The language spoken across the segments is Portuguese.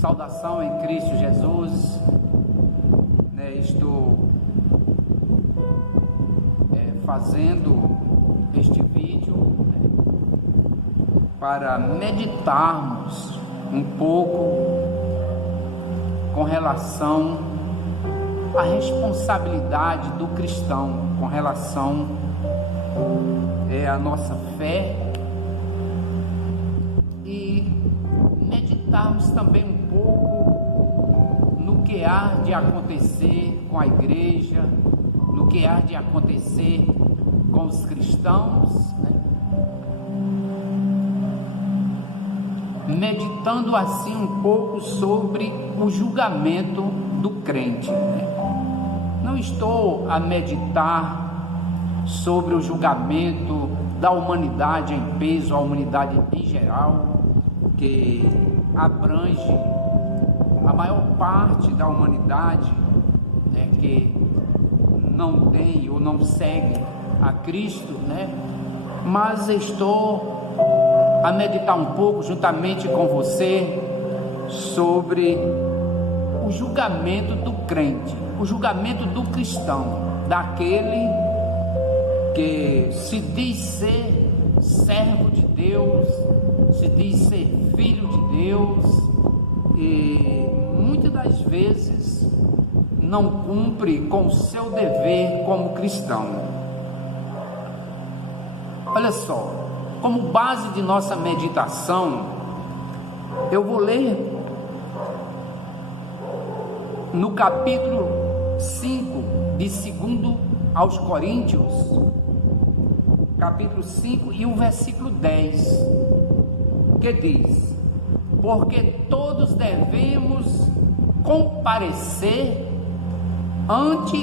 Saudação em Cristo Jesus, estou fazendo este vídeo para meditarmos um pouco com relação à responsabilidade do cristão, com relação à nossa fé, e meditarmos também um pouco no que há de acontecer com a igreja, no que há de acontecer com os cristãos, meditando assim um pouco sobre o julgamento do crente. Não estou a meditar sobre o julgamento da humanidade em peso, a humanidade em geral, que abrange a maior parte da humanidade, que não tem ou não segue a Cristo, mas estou a meditar um pouco juntamente com você sobre o julgamento do crente, o julgamento do cristão, daquele que se diz ser servo de Deus, se diz ser filho de Deus e muitas das vezes não cumpre com o seu dever como cristão. Olha só, como base de nossa meditação, eu vou ler no capítulo 5 de 2 aos Coríntios, capítulo 5 e o versículo 10, que diz: porque todos devemos comparecer ante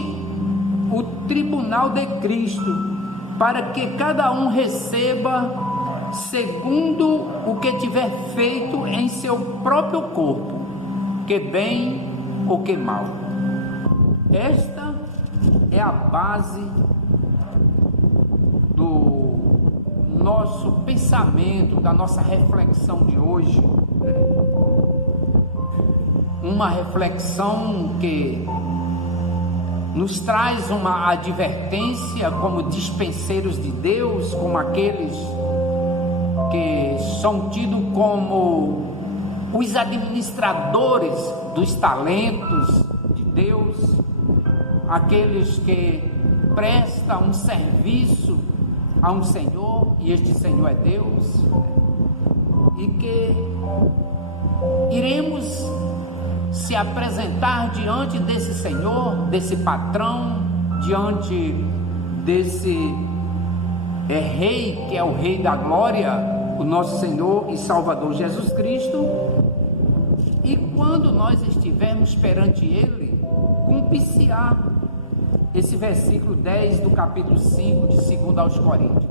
o tribunal de Cristo, para que cada um receba segundo o que tiver feito em seu próprio corpo, que bem ou que mal. Esta é a base do nosso pensamento, da nossa reflexão de hoje, uma reflexão que nos traz uma advertência como dispenseiros de Deus, como aqueles que são tidos como os administradores dos talentos de Deus, aqueles que prestam um serviço a um Senhor, e este Senhor é Deus, e que iremos se apresentar diante desse Senhor, desse patrão, diante desse Rei, que é o Rei da Glória, o nosso Senhor e Salvador Jesus Cristo. E quando nós estivermos perante Ele, cumprir-se-á esse versículo 10 do capítulo 5 de 2 aos Coríntios: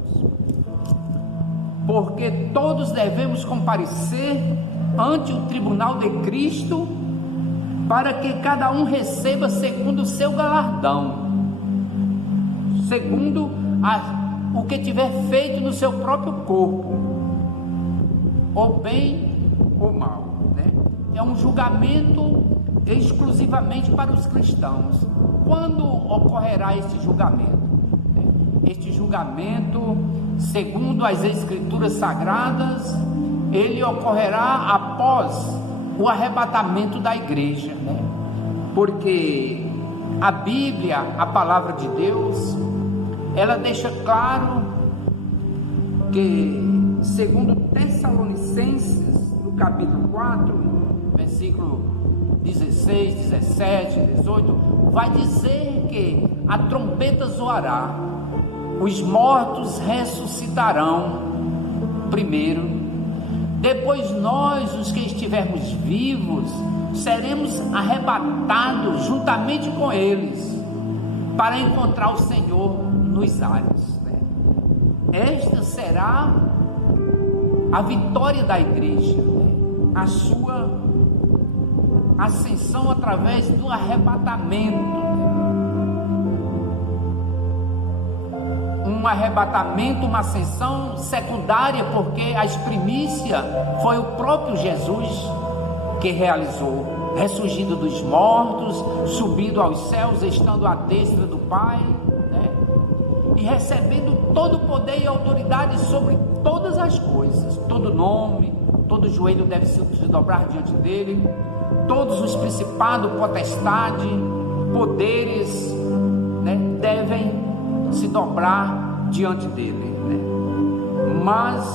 porque todos devemos comparecer ante o tribunal de Cristo, para que cada um receba segundo o seu galardão, segundo o que tiver feito no seu próprio corpo, ou bem ou mal. É um julgamento exclusivamente para os cristãos. Quando ocorrerá este julgamento? Este julgamento, segundo as Escrituras Sagradas, ele ocorrerá após o arrebatamento da igreja, porque a Bíblia, a palavra de Deus, ela deixa claro que, segundo Tessalonicenses, no capítulo 4, versículo 16, 17, 18, vai dizer que a trombeta zoará, os mortos ressuscitarão primeiro, depois nós, os que estivermos vivos, seremos arrebatados juntamente com eles, para encontrar o Senhor nos ares. Esta será a vitória da igreja, a sua ascensão através do arrebatamento. Um arrebatamento, uma ascensão secundária, porque as primícias foi o próprio Jesus que realizou, ressurgindo dos mortos, subindo aos céus, estando à destra do Pai, né? E recebendo todo o poder e autoridade sobre todas as coisas, todo nome, todo joelho deve se dobrar diante dele, todos os principados, potestade, poderes, né, devem se dobrar diante dele, né? Mas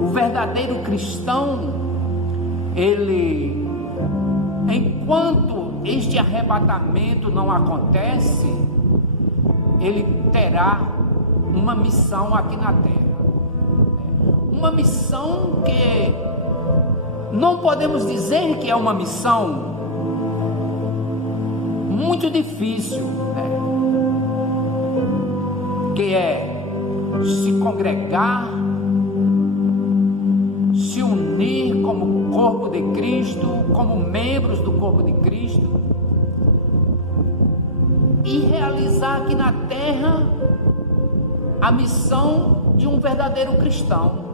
o verdadeiro cristão, ele, enquanto este arrebatamento não acontece, ele terá uma missão aqui na terra, uma missão que não podemos dizer que é uma missão muito difícil, né? Que é se congregar, se unir como corpo de Cristo, como membros do corpo de Cristo, e realizar aqui na terra a missão de um verdadeiro cristão.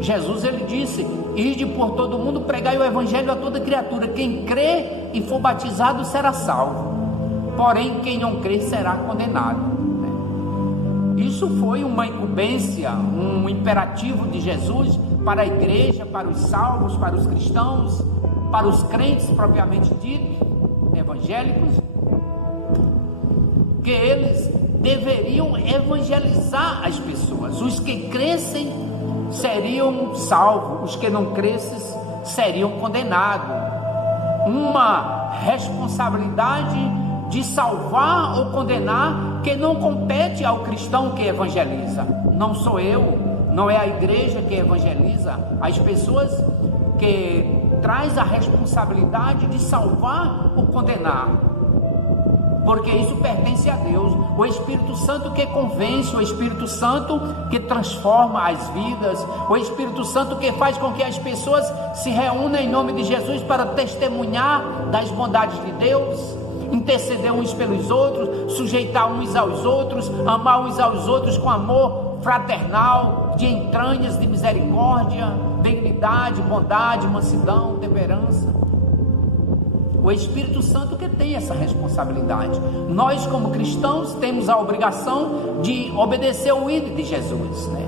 Jesus, ele disse: ide por todo mundo, pregai o evangelho a toda criatura, quem crê e for batizado será salvo, porém quem não crê será condenado. Isso foi uma incumbência, um imperativo de Jesus para a igreja, para os salvos, para os cristãos, para os crentes propriamente ditos, evangélicos, que eles deveriam evangelizar as pessoas. Os que crescem seriam salvos, os que não crescem seriam condenados. Uma responsabilidade de salvar ou condenar que não compete ao cristão que evangeliza. Não sou eu, não é a igreja que evangeliza as pessoas, que traz a responsabilidade de salvar ou condenar, porque isso pertence a Deus. O Espírito Santo que convence, o Espírito Santo que transforma as vidas, o Espírito Santo que faz com que as pessoas se reúnam em nome de Jesus para testemunhar das bondades de Deus, interceder uns pelos outros, sujeitar uns aos outros, amar uns aos outros com amor fraternal, de entranhas de misericórdia, benignidade, bondade, mansidão, temperança. O Espírito Santo que tem essa responsabilidade. Nós, como cristãos, temos a obrigação de obedecer o ídolo de Jesus, né?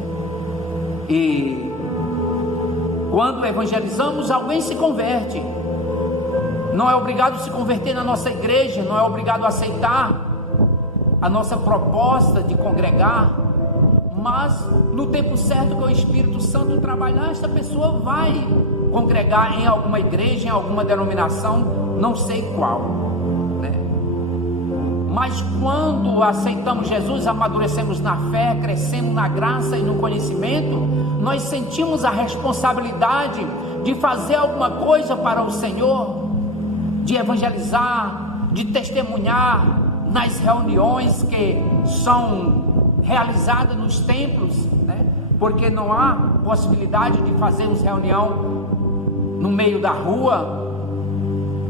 E quando evangelizamos, alguém se converte. Não é obrigado a se converter na nossa igreja, não é obrigado a aceitar a nossa proposta de congregar, mas no tempo certo que o Espírito Santo trabalhar, esta pessoa vai congregar em alguma igreja, em alguma denominação, não sei qual, né? Mas quando aceitamos Jesus, amadurecemos na fé, crescemos na graça e no conhecimento, nós sentimos a responsabilidade de fazer alguma coisa para o Senhor, de evangelizar, de testemunhar nas reuniões que são realizadas nos templos, né? Porque não há possibilidade de fazermos reunião no meio da rua,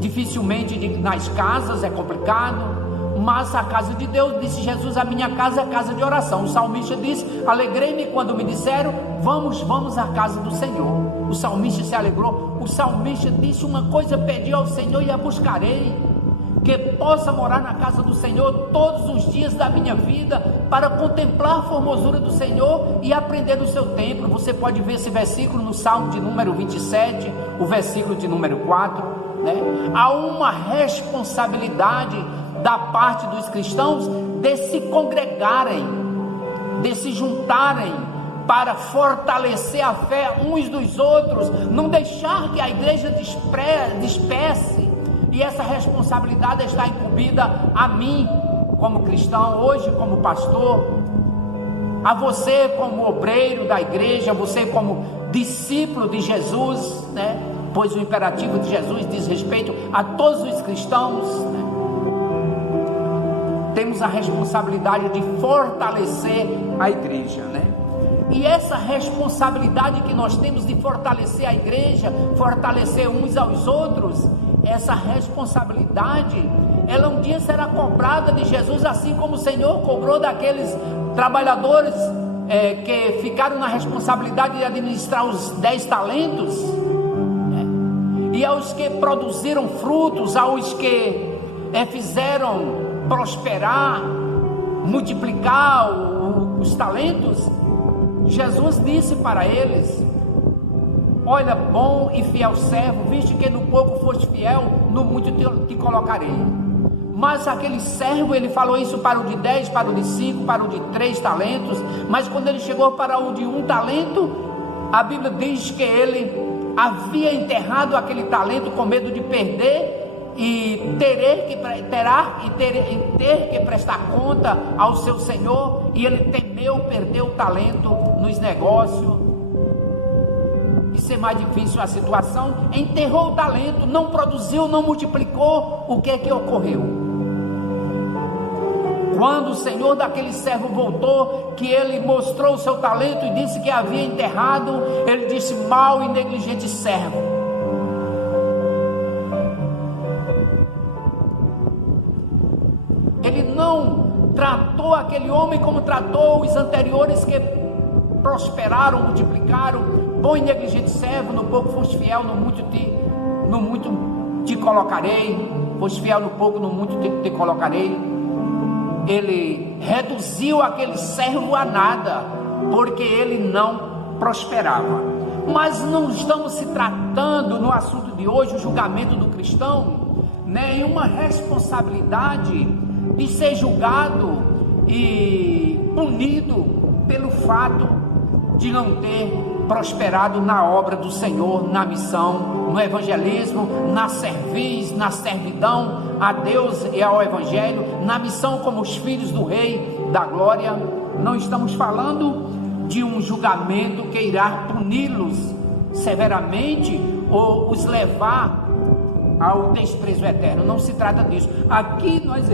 dificilmente nas casas, é complicado, mas a casa de Deus, disse Jesus, a minha casa é casa de oração. O salmista diz: alegrei-me quando me disseram, vamos à casa do Senhor. O salmista se alegrou. O salmista disse uma coisa: pedi ao Senhor e a buscarei, que possa morar na casa do Senhor todos os dias da minha vida, para contemplar a formosura do Senhor e aprender do seu templo. Você pode ver esse versículo no Salmo de número 27, o versículo de número 4, né? Há uma responsabilidade da parte dos cristãos de se congregarem, de se juntarem para fortalecer a fé uns dos outros, não deixar que a igreja disperse. E essa responsabilidade está incumbida a mim como cristão, hoje como pastor, a você como obreiro da igreja, a você como discípulo de Jesus, né? Pois o imperativo de Jesus diz respeito a todos os cristãos, né? Temos a responsabilidade de fortalecer a igreja, né? E essa responsabilidade que nós temos de fortalecer a igreja, fortalecer uns aos outros, essa responsabilidade, ela um dia será cobrada de Jesus, assim como o Senhor cobrou daqueles trabalhadores que ficaram na responsabilidade de administrar os 10 talentos, né? e aos que produziram frutos, aos que fizeram prosperar, multiplicar os talentos, Jesus disse para eles: olha, bom e fiel servo, visto que no pouco foste fiel, no muito te colocarei. Mas aquele servo, ele falou isso para o de 10, para o de 5, para o de 3 talentos, mas quando ele chegou para o de 1 talento, a Bíblia diz que ele havia enterrado aquele talento com medo de perder e ter que prestar conta ao seu Senhor, e ele temeu perder o talento nos negócios e ser mais difícil a situação. Enterrou o talento, não produziu, não multiplicou. O que é que ocorreu? Quando o Senhor daquele servo voltou, que ele mostrou o seu talento e disse que havia enterrado, ele disse: mau e negligente servo, ele não tratou aquele homem como tratou os anteriores que prosperaram, multiplicaram. Bom e negligente servo, no pouco foste fiel, no muito te colocarei. Foste fiel no pouco, no muito te colocarei. Ele reduziu aquele servo a nada, porque ele não prosperava. Mas não estamos se tratando no assunto de hoje, o julgamento do cristão, em uma responsabilidade de ser julgado e punido pelo fato de não ter prosperado na obra do Senhor, na missão, no evangelismo, na serviço, na servidão a Deus e ao Evangelho, na missão como os filhos do Rei da Glória. Não estamos falando de um julgamento que irá puni-los severamente ou os levar ao desprezo eterno. Não se trata disso. Aqui nós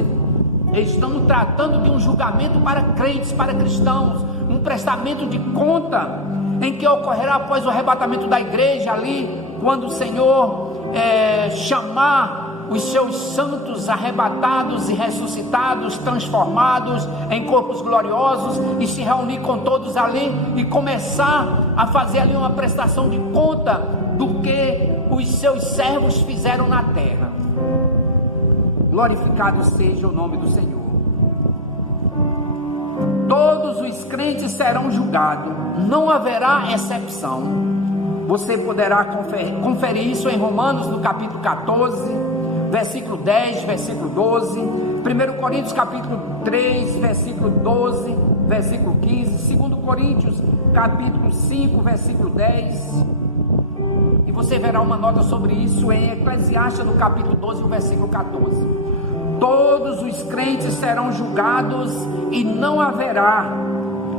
estamos tratando de um julgamento para crentes, para cristãos, um prestamento de conta em que ocorrerá após o arrebatamento da igreja, ali quando o Senhor chamar os seus santos arrebatados e ressuscitados, transformados em corpos gloriosos, e se reunir com todos ali e começar a fazer ali uma prestação de conta do que os seus servos fizeram na terra. Glorificado seja o nome do Senhor. Todos os crentes serão julgados, não haverá exceção. Você poderá conferir isso em Romanos, no capítulo 14, versículo 10, versículo 12, 1 Coríntios capítulo 3, versículo 12, versículo 15, 2 Coríntios capítulo 5, versículo 10, e você verá uma nota sobre isso em Eclesiastes, no capítulo 12, versículo 14. Todos os crentes serão julgados e não haverá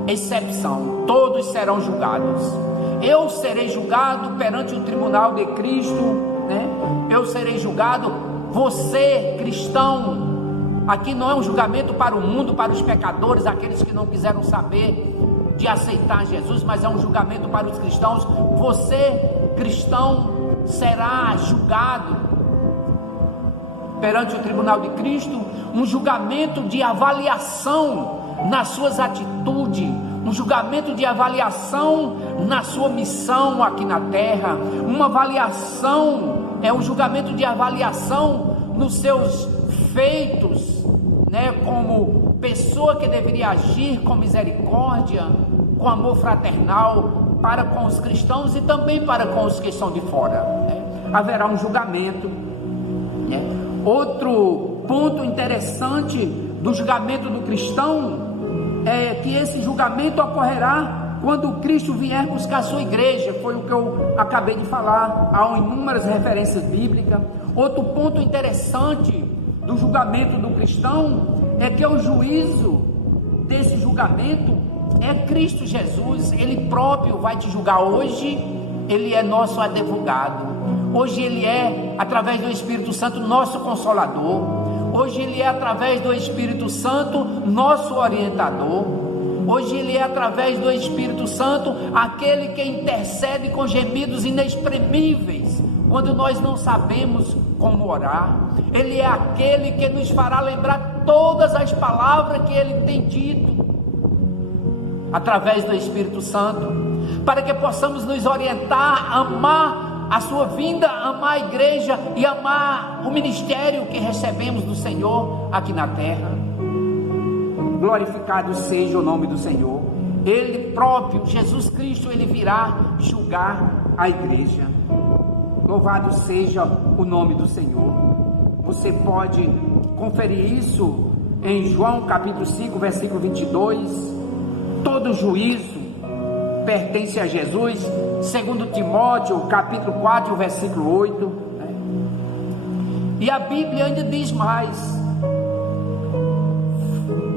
exceção. Todos serão julgados. Eu serei julgado perante o tribunal de Cristo, Eu serei julgado. Você, cristão, aqui não é um julgamento para o mundo, para os pecadores, aqueles que não quiseram saber de aceitar Jesus, mas é um julgamento para os cristãos. Você, cristão, será julgado perante o tribunal de Cristo, um julgamento de avaliação nas suas atitudes, um julgamento de avaliação na sua missão aqui na terra, uma avaliação, um julgamento de avaliação nos seus feitos, como pessoa que deveria agir com misericórdia, com amor fraternal para com os cristãos e também para com os que estão de fora. Haverá um julgamento. Outro ponto interessante do julgamento do cristão é que esse julgamento ocorrerá quando Cristo vier buscar a sua igreja. Foi o que eu acabei de falar, há inúmeras referências bíblicas. Outro ponto interessante do julgamento do cristão é que o juízo desse julgamento é Cristo Jesus. Ele próprio vai te julgar. Hoje Ele é nosso advogado. Hoje Ele é, através do Espírito Santo, nosso Consolador. Hoje Ele é, através do Espírito Santo, nosso orientador. Hoje Ele é, através do Espírito Santo, aquele que intercede com gemidos inexprimíveis, quando nós não sabemos como orar. Ele é aquele que nos fará lembrar todas as palavras que Ele tem dito, através do Espírito Santo, para que possamos nos orientar, amar amar a sua vinda, amar a igreja e amar o ministério que recebemos do Senhor aqui na terra. Glorificado seja o nome do Senhor. Ele próprio, Jesus Cristo, ele virá julgar a igreja. Louvado seja o nome do Senhor. Você pode conferir isso em João capítulo 5, versículo 22. Todo juízo pertence a Jesus. Segundo Timóteo capítulo 4, versículo 8. E a Bíblia ainda diz mais.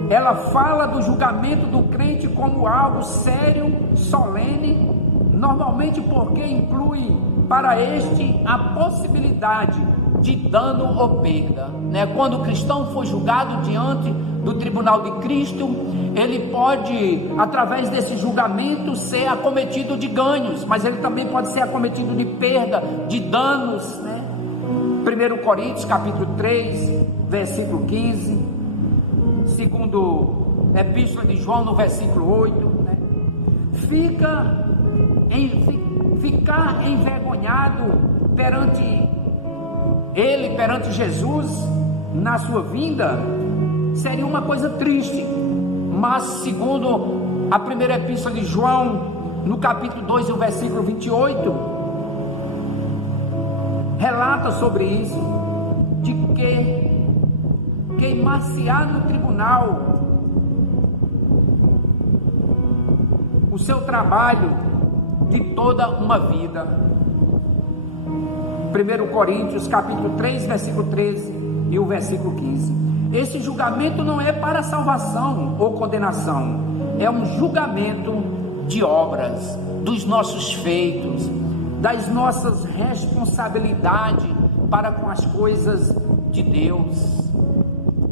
Ela fala do julgamento do crente como algo sério, solene, normalmente porque inclui para este a possibilidade de dano ou perda, Quando o cristão for julgado diante do tribunal de Cristo, ele pode, através desse julgamento, ser acometido de ganhos, mas ele também pode ser acometido de perda, de danos, 1 Coríntios capítulo 3, versículo 15, segundo Epístola de João no versículo 8, ficar envergonhado perante ele, perante Jesus, na sua vinda, seria uma coisa triste, mas segundo a primeira epístola de João, no capítulo 2 e o versículo 28, relata sobre isso, de que queimar-se-á no tribunal o seu trabalho de toda uma vida. 1 Coríntios capítulo 3, versículo 13 e o versículo 15. Esse julgamento não é para salvação ou condenação, é um julgamento de obras, dos nossos feitos, das nossas responsabilidades para com as coisas de Deus,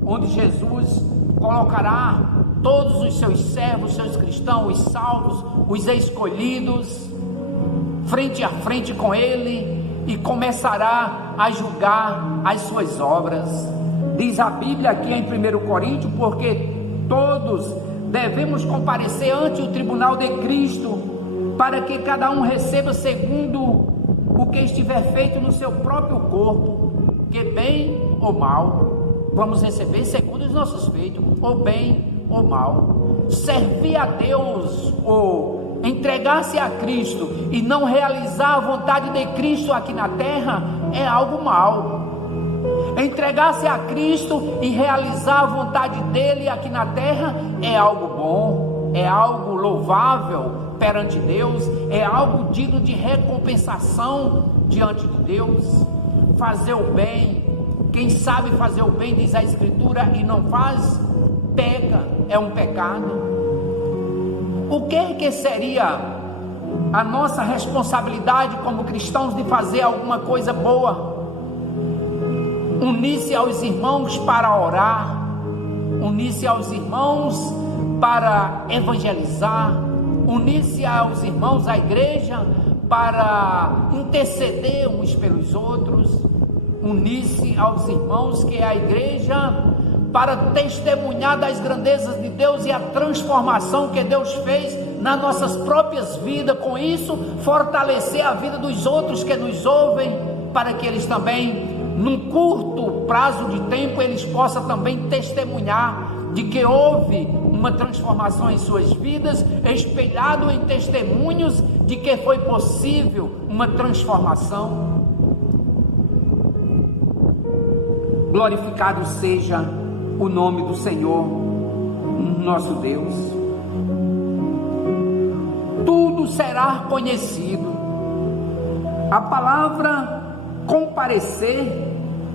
onde Jesus colocará todos os seus servos, seus cristãos, os salvos, os escolhidos, frente a frente com Ele, e começará a julgar as suas obras. Diz a Bíblia aqui em 1 Coríntios, porque todos devemos comparecer ante o tribunal de Cristo, para que cada um receba segundo o que estiver feito no seu próprio corpo, que bem ou mal. Vamos receber segundo os nossos feitos, ou bem ou mal. Servir a Deus ou entregar-se a Cristo e não realizar a vontade de Cristo aqui na terra é algo mal. Entregar-se a Cristo e realizar a vontade dele aqui na terra é algo bom, é algo louvável perante Deus, é algo digno de recompensação diante de Deus. Fazer o bem, quem sabe fazer o bem, diz a Escritura, e não faz, peca, é um pecado. O que seria a nossa responsabilidade como cristãos de fazer alguma coisa boa? Unir-se aos irmãos para orar, unir-se aos irmãos para evangelizar, unir-se aos irmãos à igreja para interceder uns pelos outros, unir-se aos irmãos que é a igreja para testemunhar das grandezas de Deus e a transformação que Deus fez nas nossas próprias vidas, com isso fortalecer a vida dos outros que nos ouvem, para que eles também, num curto prazo de tempo, eles possam também testemunhar de que houve uma transformação em suas vidas, espelhado em testemunhos de que foi possível uma transformação. Glorificado seja o nome do Senhor, nosso Deus. Tudo será conhecido. A palavra comparecer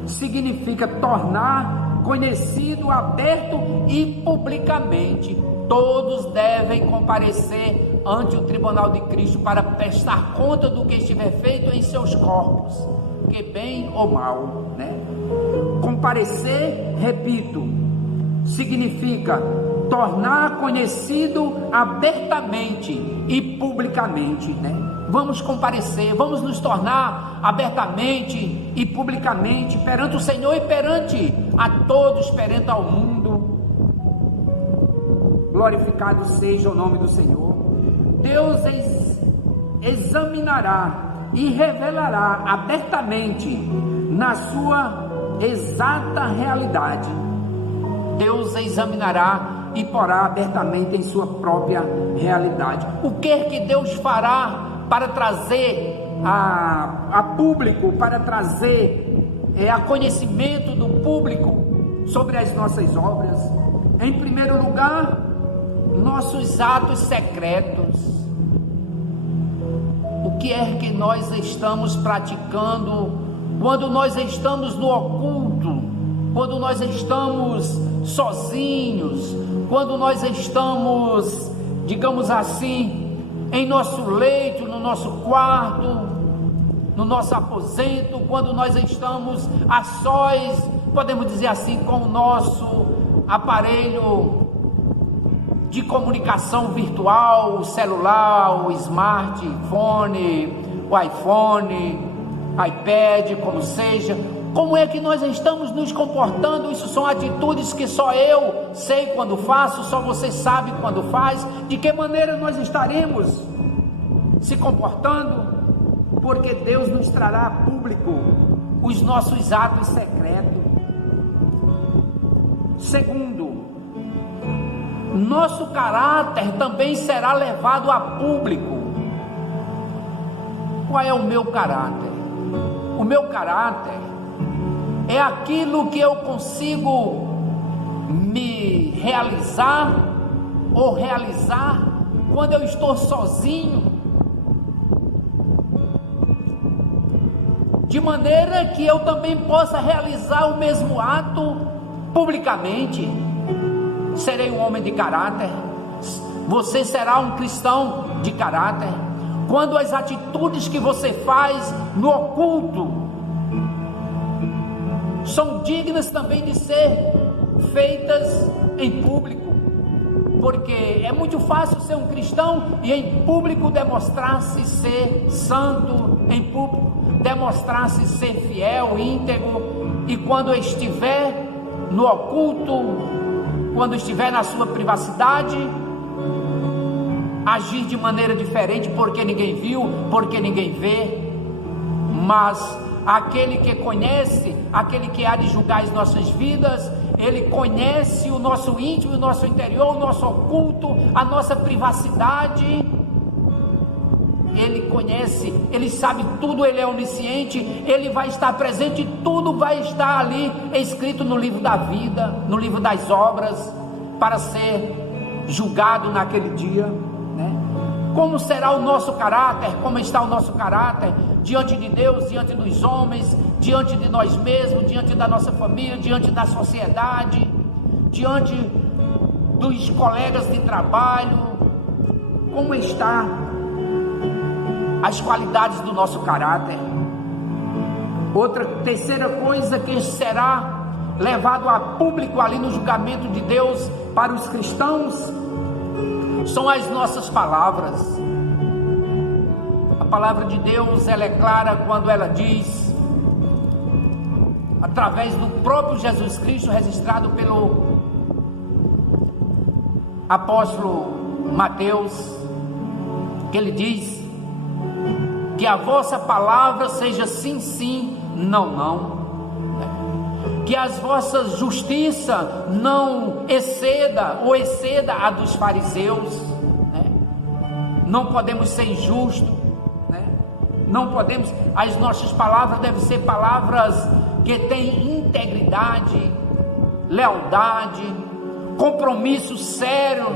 significa tornar conhecido, aberto e publicamente. Todos devem comparecer ante o tribunal de Cristo para prestar conta do que estiver feito em seus corpos, que bem ou mal, Comparecer, repito, significa tornar conhecido abertamente e publicamente, Vamos comparecer, vamos nos tornar abertamente e publicamente perante o Senhor e perante a todos, perante ao mundo. Glorificado seja o nome do Senhor. Deus examinará e revelará abertamente na sua exata realidade. Deus examinará e porá abertamente em sua própria realidade. O que é que Deus fará para trazer a público, para trazer a conhecimento do público sobre as nossas obras? Em primeiro lugar, nossos atos secretos. O que é que nós estamos praticando quando nós estamos no oculto, quando nós estamos sozinhos, quando nós estamos, digamos assim, em nosso leito, no nosso quarto, no nosso aposento, quando nós estamos a sós, podemos dizer assim, com o nosso aparelho de comunicação virtual, o celular, o smartphone, o iPhone, iPad, como seja. Como é que nós estamos nos comportando? Isso são atitudes que só eu sei quando faço, só você sabe quando faz. De que maneira nós estaremos se comportando? Porque Deus nos trará a público os nossos atos secretos. Segundo, nosso caráter também será levado a público. Qual é o meu caráter? O meu caráter é aquilo que eu consigo me realizar ou realizar quando eu estou sozinho, de maneira que eu também possa realizar o mesmo ato publicamente. Serei um homem de caráter. Você será um cristão de caráter quando as atitudes que você faz no oculto são dignas também de ser feitas em público, porque é muito fácil ser um cristão e em público demonstrar-se ser santo, em público demonstrar-se ser fiel, íntegro, e quando estiver no oculto, quando estiver na sua privacidade, agir de maneira diferente, porque ninguém viu, porque ninguém vê. Mas aquele que conhece, aquele que há de julgar as nossas vidas, ele conhece o nosso íntimo, o nosso interior, o nosso oculto, a nossa privacidade. Ele conhece, ele sabe tudo, ele é onisciente, ele vai estar presente, tudo vai estar ali escrito no livro da vida, no livro das obras, para ser julgado naquele dia, né? Como será o nosso caráter? Como está o nosso caráter diante de Deus, diante dos homens, diante de nós mesmos, diante da nossa família, diante da sociedade, diante dos colegas de trabalho? Como está as qualidades do nosso caráter? Terceira coisa que será levado a público ali no julgamento de Deus para os cristãos são as nossas palavras. A palavra de Deus, ela é clara quando ela diz, através do próprio Jesus Cristo, registrado pelo apóstolo Mateus, que ele diz que a vossa palavra seja sim, sim, não, não. Que as vossas justiça não exceda a dos fariseus, né? Não podemos ser injustos, né? Não podemos, as nossas palavras devem ser palavras que têm integridade, lealdade, compromisso sério,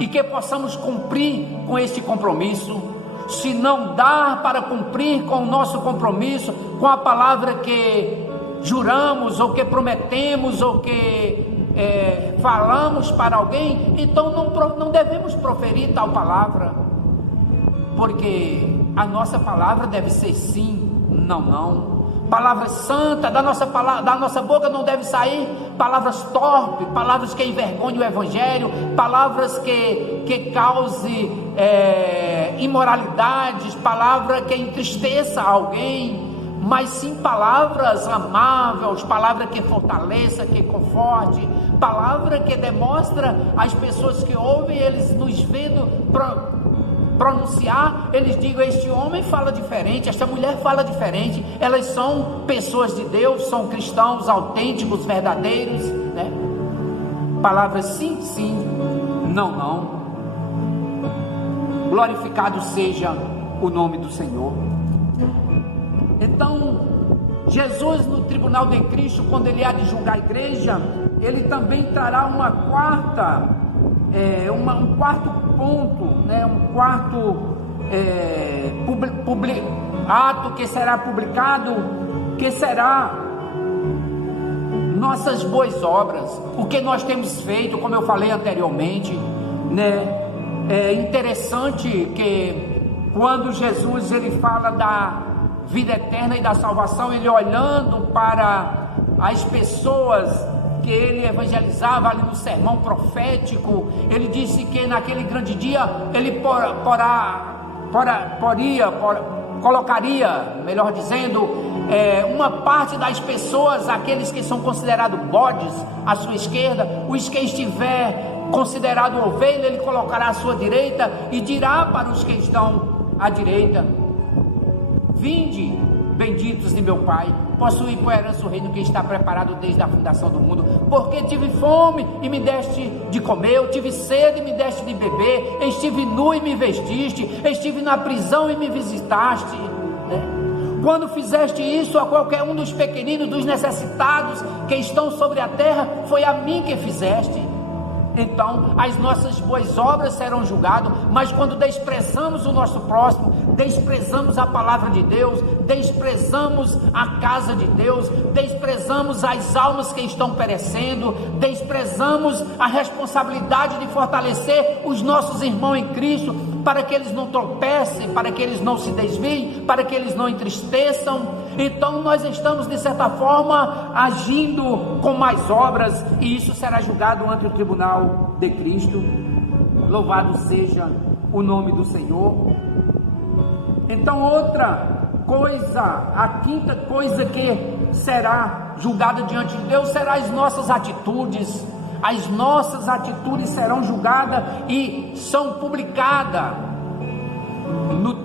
e que possamos cumprir com este compromisso. Se não dá para cumprir com o nosso compromisso, com a palavra que juramos, ou que prometemos, ou que falamos para alguém, então não devemos proferir tal palavra, porque a nossa palavra deve ser sim, não, não. Palavras santas, da nossa boca não deve sair palavras torpes, palavras que envergonhem o Evangelho, palavras que cause imoralidades, palavra que entristeça alguém, mas sim palavras amáveis, palavra que fortaleça, que conforte, palavra que demonstra às pessoas que ouvem, eles nos vendo pronunciar, eles digam: este homem fala diferente, esta mulher fala diferente. Elas são pessoas de Deus, são cristãos autênticos, verdadeiros, né? Palavras sim, sim, não, não. Glorificado seja o nome do Senhor. Então, Jesus, no tribunal de Cristo, quando ele há de julgar a igreja, ele também trará um quarto ponto, né? Um quarto ato que será publicado, que será nossas boas obras, o que nós temos feito, como eu falei anteriormente, né? É interessante que quando Jesus ele fala da vida eterna e da salvação, ele olhando para as pessoas que ele evangelizava ali no sermão profético, ele disse que naquele grande dia ele colocaria, melhor dizendo, uma parte das pessoas, aqueles que são considerados bodes à sua esquerda, os que estiver considerado ovelha, ele colocará à sua direita e dirá para os que estão à direita: vinde, benditos de meu Pai, possuí por herança o reino que está preparado desde a fundação do mundo, porque tive fome e me deste de comer, eu tive sede e me deste de beber, estive nu e me vestiste, estive na prisão e me visitaste, né? Quando fizeste isso a qualquer um dos pequeninos, dos necessitados que estão sobre a terra, foi a mim que fizeste. Então as nossas boas obras serão julgadas, mas quando desprezamos o nosso próximo, desprezamos a palavra de Deus, desprezamos a casa de Deus, desprezamos as almas que estão perecendo, desprezamos a responsabilidade de fortalecer os nossos irmãos em Cristo, para que eles não tropecem, para que eles não se desviem, para que eles não entristeçam, então nós estamos de certa forma agindo com mais obras, e isso será julgado ante o tribunal de Cristo. Louvado seja o nome do Senhor. Então outra coisa, a quinta coisa que será julgada diante de Deus será as nossas atitudes. As nossas atitudes serão julgadas e são publicadas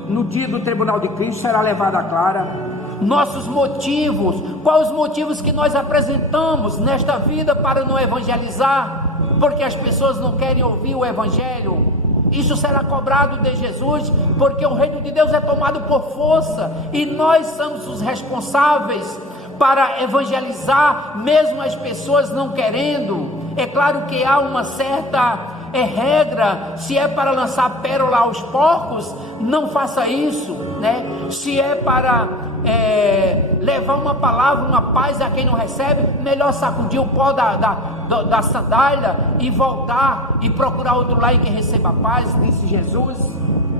no dia do tribunal de Cristo, será levada à clara. Nossos motivos, quais os motivos que nós apresentamos nesta vida para não evangelizar, porque as pessoas não querem ouvir o evangelho. Isso será cobrado de Jesus, porque o reino de Deus é tomado por força, e nós somos os responsáveis para evangelizar, mesmo as pessoas não querendo. É claro que há uma certa regra: se é para lançar pérola aos porcos, não faça isso, né? Se é para levar uma palavra, uma paz a quem não recebe, melhor sacudir o pó da sandália e voltar e procurar outro lá em que receba a paz, disse Jesus.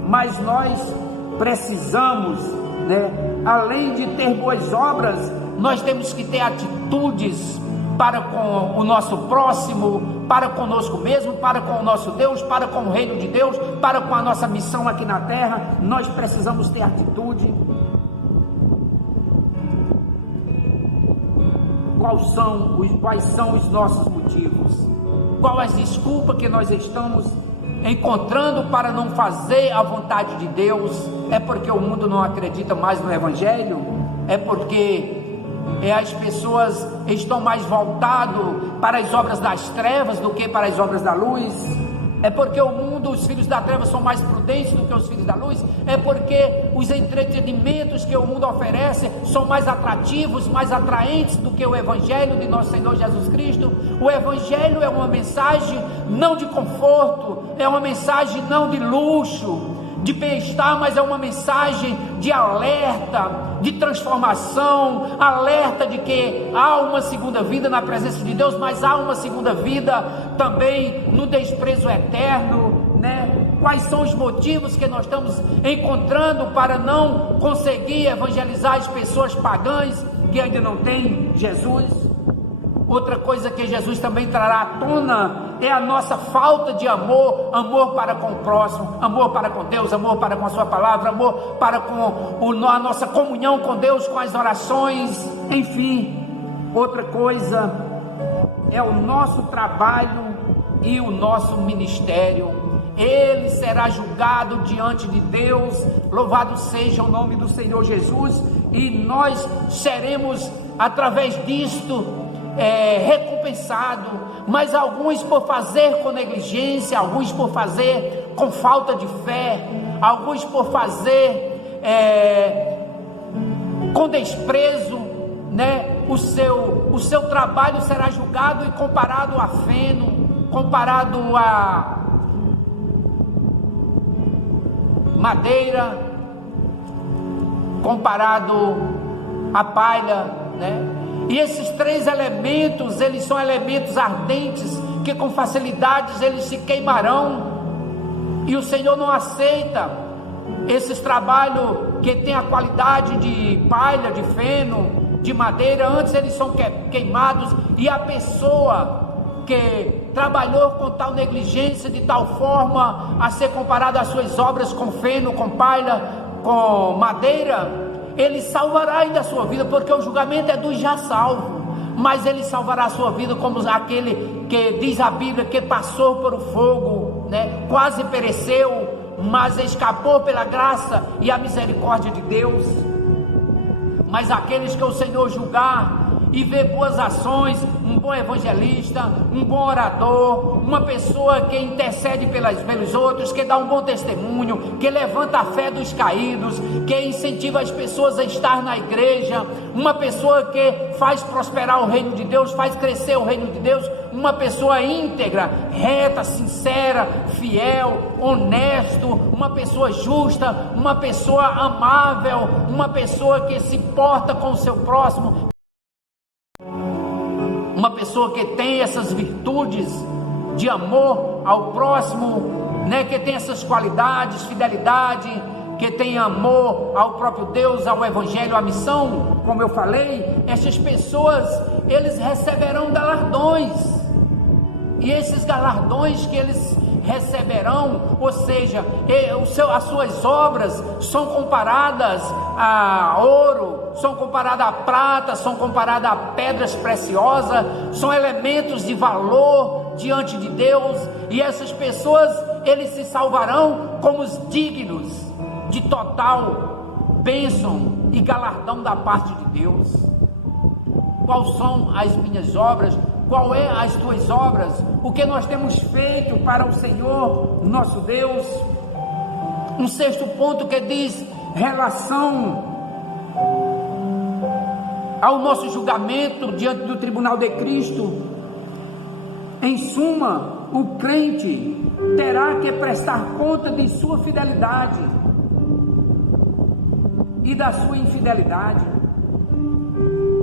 Mas nós precisamos, né, além de ter boas obras, nós temos que ter atitudes para com o nosso próximo, para conosco mesmo, para com o nosso Deus, para com o reino de Deus, para com a nossa missão aqui na terra. Nós precisamos ter atitude. Quais são os nossos motivos? Qual as desculpas que nós estamos encontrando para não fazer a vontade de Deus? É porque o mundo não acredita mais no evangelho? É porque as pessoas estão mais voltadas para as obras das trevas do que para as obras da luz? É porque o mundo, os filhos da treva são mais prudentes do que os filhos da luz? É porque os entretenimentos que o mundo oferece são mais atrativos, mais atraentes do que o evangelho de nosso Senhor Jesus Cristo? O evangelho é uma mensagem não de conforto, é uma mensagem não de luxo, de bem-estar, mas é uma mensagem de alerta, de transformação, alerta de que há uma segunda vida na presença de Deus, mas há uma segunda vida também no desprezo eterno, né? Quais são os motivos que nós estamos encontrando para não conseguir evangelizar as pessoas pagãs que ainda não têm Jesus? Outra coisa que Jesus também trará à tona é a nossa falta de amor, amor para com o próximo, amor para com Deus, amor para com a sua palavra, amor para com a nossa comunhão com Deus, com as orações, enfim. Outra coisa é o nosso trabalho e o nosso ministério. ele será julgado diante de Deus. Louvado seja o nome do Senhor Jesus, e nós seremos através disto recompensados. Mas alguns por fazer com negligência, alguns por fazer com falta de fé, alguns por fazer com desprezo, né? O seu trabalho será julgado e comparado a feno, comparado a madeira, comparado a palha, né? E esses três elementos, eles são elementos ardentes, que com facilidades eles se queimarão, e o Senhor não aceita esses trabalhos que tem a qualidade de palha, de feno, de madeira. Antes eles são queimados, e a pessoa que trabalhou com tal negligência, de tal forma a ser comparada às suas obras com feno, com palha, com madeira, ele salvará ainda a sua vida, porque o julgamento é dos já salvos, mas ele salvará a sua vida como aquele que diz a Bíblia que passou por o fogo, né? Quase pereceu, mas escapou pela graça e a misericórdia de Deus. Mas aqueles que o Senhor julgar e ver boas ações, um bom evangelista, um bom orador, uma pessoa que intercede pelos outros, que dá um bom testemunho, que levanta a fé dos caídos, que incentiva as pessoas a estar na igreja, uma pessoa que faz prosperar o reino de Deus, faz crescer o reino de Deus, uma pessoa íntegra, reta, sincera, fiel, honesto, uma pessoa justa, uma pessoa amável, uma pessoa que se porta com o seu próximo, uma pessoa que tem essas virtudes de amor ao próximo, né? Que tem essas qualidades, fidelidade, que tem amor ao próprio Deus, ao Evangelho, à missão. Como eu falei, essas pessoas, eles receberão galardões, e esses galardões que eles receberão, ou seja, as suas obras são comparadas a ouro, são comparadas a prata, são comparadas a pedras preciosas, são elementos de valor diante de Deus, e essas pessoas, eles se salvarão como os dignos de total bênção e galardão da parte de Deus. Quais são as minhas obras? Qual é as tuas obras? O que nós temos feito para o Senhor nosso Deus? Um sexto ponto que diz relação ao nosso julgamento diante do tribunal de Cristo. Em suma, o crente terá que prestar conta de sua fidelidade e da sua infidelidade,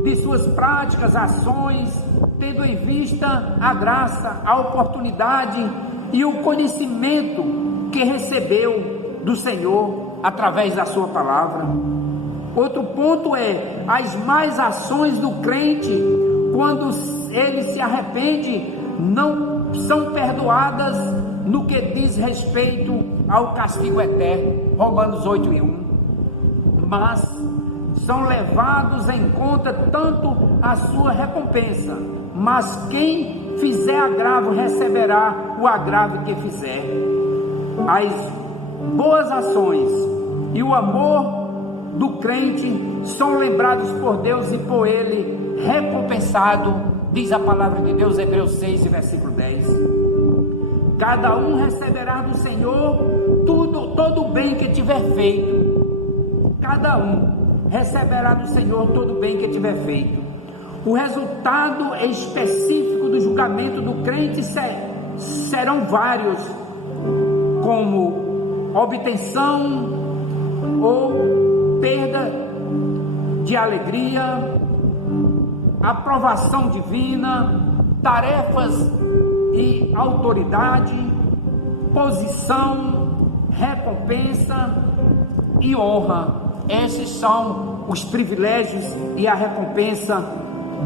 de suas práticas, ações, tendo em vista a graça, a oportunidade e o conhecimento que recebeu do Senhor através da sua palavra. Outro ponto é as más ações do crente, quando ele se arrepende, não são perdoadas no que diz respeito ao castigo eterno, Romanos 8:1, mas são levados em conta tanto a sua recompensa, mas quem fizer agravo receberá o agravo que fizer. As boas ações e o amor do crente são lembrados por Deus e por ele recompensado, diz a palavra de Deus, Hebreus 6, versículo 10. Cada um receberá do Senhor todo o bem que tiver feito. Cada um receberá do Senhor todo o bem que tiver feito. O resultado específico do julgamento do crente serão vários, como obtenção ou perda de alegria, aprovação divina, tarefas e autoridade, posição, recompensa e honra. Esses são os privilégios e a recompensa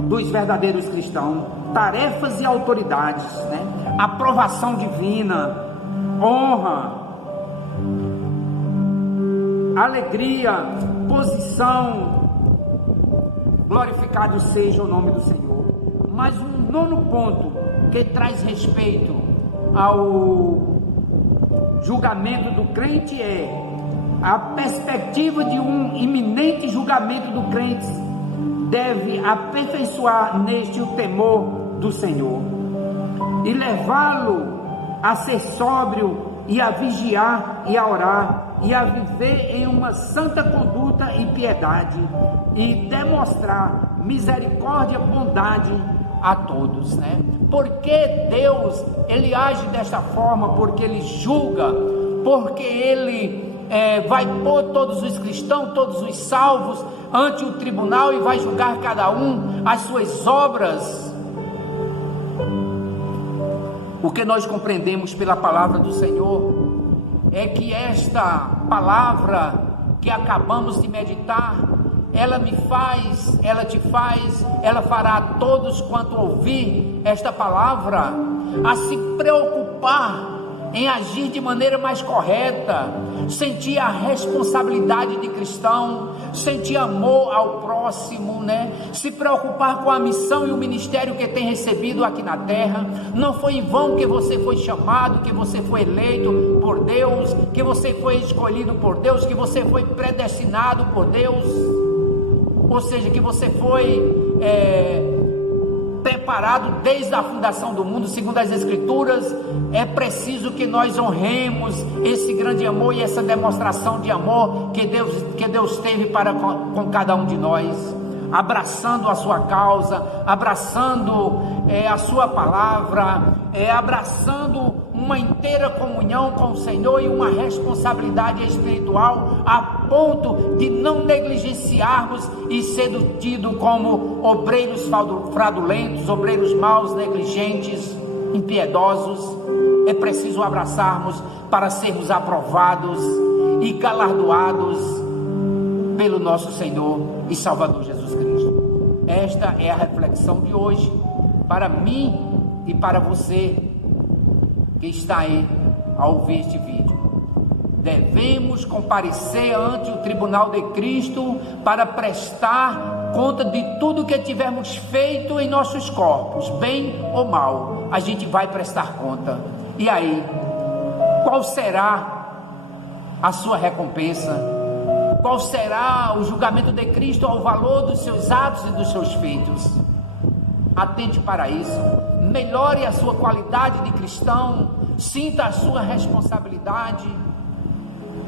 dos verdadeiros cristãos. Tarefas e autoridades, né? Aprovação divina, honra, alegria, posição. Glorificado seja o nome do Senhor. Mas um nono ponto que traz respeito julgamento do crente é a perspectiva de um iminente julgamento do crente deve aperfeiçoar neste o temor do Senhor e levá-lo a ser sóbrio e a vigiar e a orar e a viver em uma santa conduta e piedade e demonstrar misericórdia, bondade a todos, né? Porque Deus, Ele age desta forma, porque Ele julga, porque Ele vai pôr todos os cristãos, todos os salvos ante o tribunal e vai julgar cada um as suas obras. O que nós compreendemos pela palavra do Senhor é que esta palavra que acabamos de meditar, ela me faz, ela te faz, ela fará a todos quanto ouvir esta palavra a se preocupar em agir de maneira mais correta, sentir a responsabilidade de cristão, sentir amor ao próximo, né? Se preocupar com a missão e o ministério que tem recebido aqui na terra. Não foi em vão que você foi chamado, que você foi eleito por Deus, que você foi escolhido por Deus, que você foi predestinado por Deus, ou seja, que você foi preparado desde a fundação do mundo, segundo as Escrituras. É preciso que nós honremos esse grande amor e essa demonstração de amor que Deus teve para com cada um de nós, abraçando a sua causa, abraçando a sua palavra, abraçando uma inteira comunhão com o Senhor e uma responsabilidade espiritual a ponto de não negligenciarmos e ser tido como obreiros fraudulentos, obreiros maus, negligentes, impiedosos. É preciso abraçarmos para sermos aprovados e galardoados pelo nosso Senhor e Salvador Jesus Cristo. Esta é a reflexão de hoje para mim e para você que está aí a ouvir este vídeo. Devemos comparecer ante o tribunal de Cristo para prestar conta de tudo que tivermos feito em nossos corpos, bem ou mal. A gente vai prestar conta. E aí, qual será a sua recompensa? Qual será o julgamento de Cristo ao valor dos seus atos e dos seus feitos? Atente para isso, melhore a sua qualidade de cristão, sinta a sua responsabilidade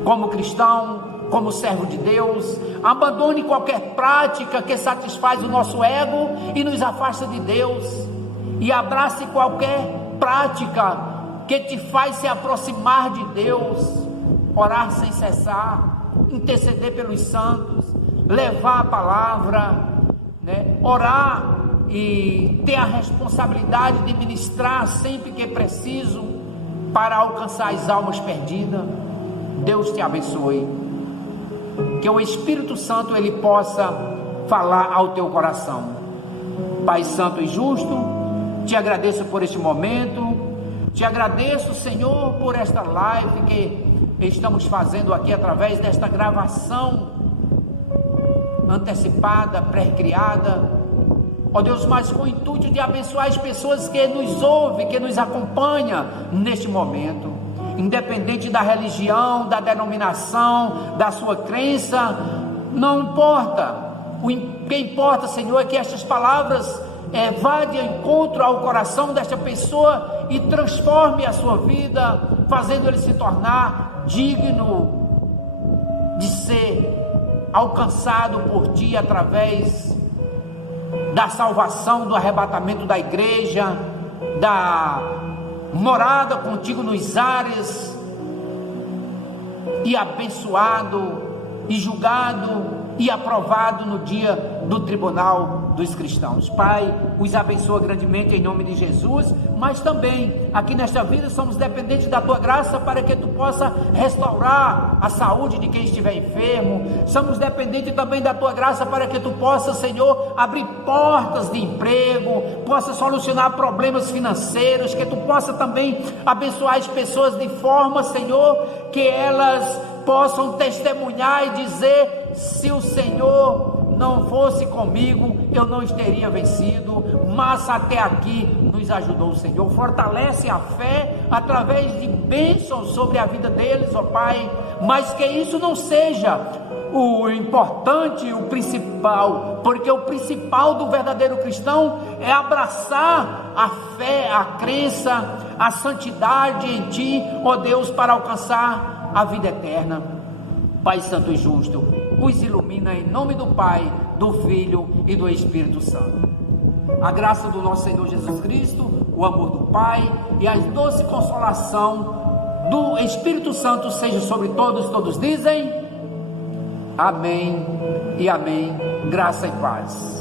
como cristão, como servo de Deus. Abandone qualquer prática que satisfaz o nosso ego e nos afasta de Deus, e abrace qualquer prática que te faz se aproximar de Deus. Orar sem cessar, interceder pelos santos, levar a palavra, né? Orar e ter a responsabilidade de ministrar sempre que é preciso para alcançar as almas perdidas. Deus te abençoe, que o Espírito Santo ele possa falar ao teu coração. Pai santo e justo, te agradeço por este momento, te agradeço, Senhor, por esta live que estamos fazendo aqui através desta gravação antecipada, pré-criada, ó Deus, mas com o intuito de abençoar as pessoas que nos ouvem, que nos acompanham neste momento, independente da religião, da denominação, da sua crença, não importa. O que importa, Senhor, é que estas palavras vá de encontro ao coração desta pessoa e transforme a sua vida, fazendo ele se tornar digno de ser alcançado por Ti através da salvação, do arrebatamento da igreja, da morada contigo nos ares, e abençoado, e julgado, e aprovado no dia do tribunal dos cristãos. Pai, os abençoa grandemente em nome de Jesus, mas também aqui nesta vida somos dependentes da Tua graça para que Tu possa restaurar a saúde de quem estiver enfermo. Somos dependentes também da Tua graça para que Tu possa, Senhor, abrir portas de emprego, possa solucionar problemas financeiros, que Tu possa também abençoar as pessoas de forma, Senhor, que elas possam testemunhar e dizer: se o Senhor não fosse comigo, eu não teria vencido, mas até aqui nos ajudou, Senhor. Fortalece a fé através de bênçãos sobre a vida deles, ó Pai, mas que isso não seja o importante, o principal, porque o principal do verdadeiro cristão é abraçar a fé, a crença, a santidade em Ti, ó Deus, para alcançar a vida eterna. Pai Santo e Justo, os ilumina em nome do Pai, do Filho e do Espírito Santo. A graça do nosso Senhor Jesus Cristo, o amor do Pai e a doce consolação do Espírito Santo seja sobre todos. Todos dizem amém e amém. Graça e paz.